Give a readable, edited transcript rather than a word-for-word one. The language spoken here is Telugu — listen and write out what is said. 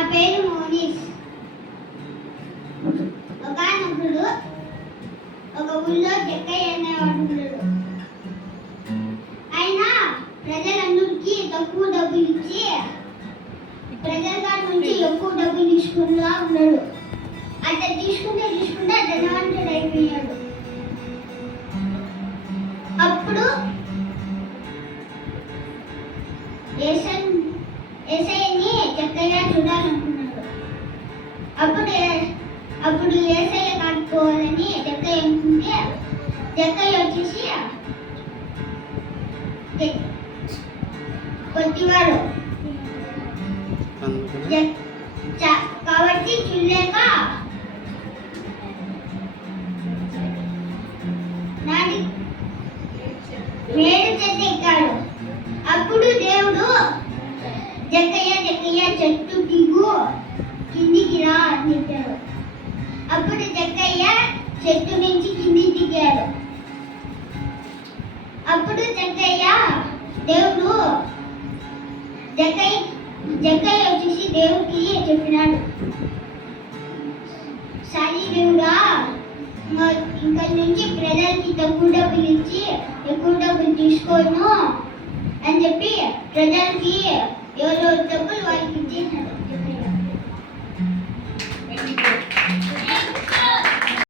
నా పేరు మోనిష్. ఒకానొకడు ఒక ఊళ్ళో జక్కయ్య అనేవాడు ఉన్నాడు. ఆయన ప్రజలందరికీ తక్కువ డబ్బులు ఇచ్చి ప్రజల కాడ నుంచి ఎక్కువ డబ్బులు తీసుకున్నా ఉన్నాడు. అట్లా తీసుకుంటే ధనవంతుడు అయిపోయాడు. అప్పుడు ఏసయ్యని జక్కయ్య చూడాలనుకున్నాడు. అప్పుడు ఏసయ్య కాకపోవాలని జక్కయ్య అనుకుంటే జక్కయ్య వచ్చేసి కొద్దివాడు కాబట్టి చూడలేక మేడు చెట్టు ఎక్కాడు. అప్పుడు దేవుడు జక్కయ్య చెట్టు దిగు, కిందికి రా అని చెప్పాడు. అప్పుడు జక్కయ్య చెట్టు నుంచి కిందికి దిగాడు. అప్పుడు దేవుడు జక్కయ్య వచ్చేసి దేవుడికి చెప్పినాడు, సాయి దేవుడా, ఇంకా నుంచి ప్రజలకి తక్కువ డబ్బులు ఇచ్చి ఎక్కువ డబ్బులు తీసుకోను అని చెప్పి ప్రజలకి ఎవరెవరు డబ్బులు వాళ్ళకి ఇచ్చేసినాడు.